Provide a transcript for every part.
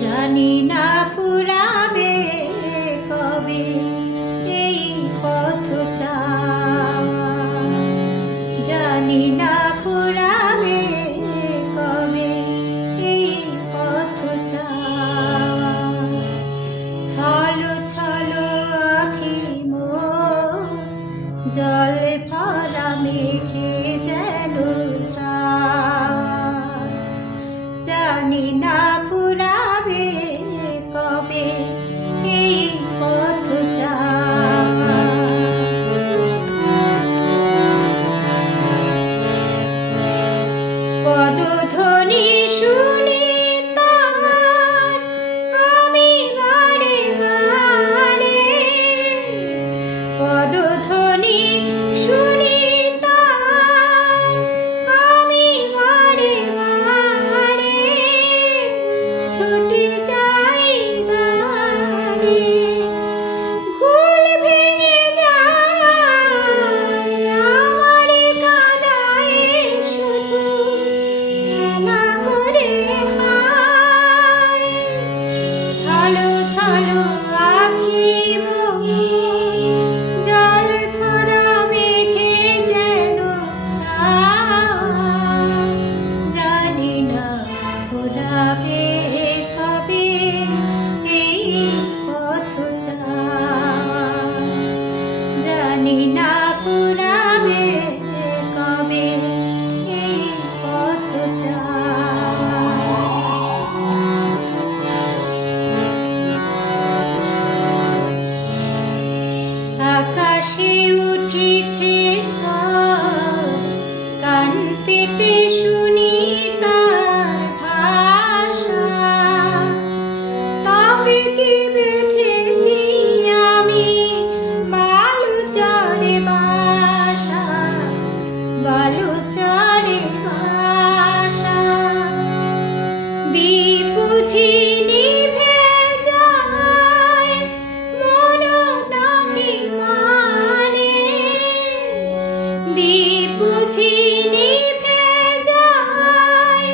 জানি না ফুরাবে কবে এই পথ চাওয়া, জানি না ফুরাবে কবে এই পথ চাওয়া। ছলো ছলো আখি মোর জলে ভরা মেঘে যেন ছাওয়া, জানি না ফুরাবে কবে এই পথ চাওয়া। পদধ্বনি শুনি তার আমি বারে বারে, পদধ্বনি শুনি তার আমি বারে বারে, ছুটে যাই দ্বারে, ভুল ভেঙে যায় আমার কাদায় শুধু খেলা করে হায়। ছলো ছলো আখি মোর জল ভরা মেঘে যেন ছাওয়া, জানি না ফুরাবে কবে এই পথ চাওয়া, জানি না ফুরাবে কবে এই পথ চাওয়া। আকাশে উঠিছে ঝড়, কান পেতে শুনি তার ভাষা, তবে কি বেঁধেছি আমি বালুচরে বাসা, বালুচরে বাসা। দীপ বুঝি নিভে যায় মন নাহি মানে, দীপ বুঝি নিভে যায়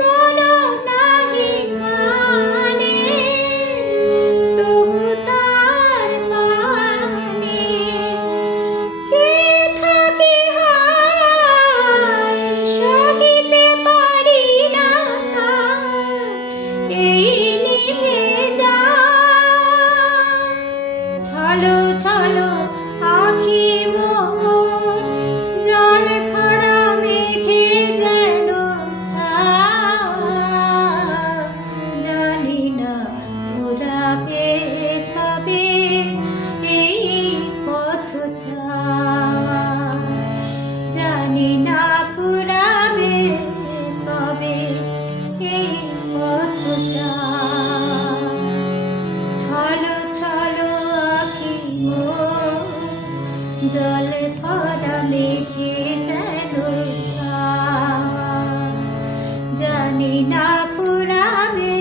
মন নাহি মানে, তবু তার মানে চেয়ে থাকি হায়, সহিতে পারি না তার এই নিভে যাওয়া। ছলো ছলো আখি মোর জল ভরা মেঘে যেন ছাওয়া, জানি না ফুরাবে কবে এই পথ চাওয়া, জানি না ফুরাবে কবে এই পথ চাওয়া। ছলো ছলো আখি মোর জল ভরা মেঘে যেন ছাওয়া, জানি না ফুরাবে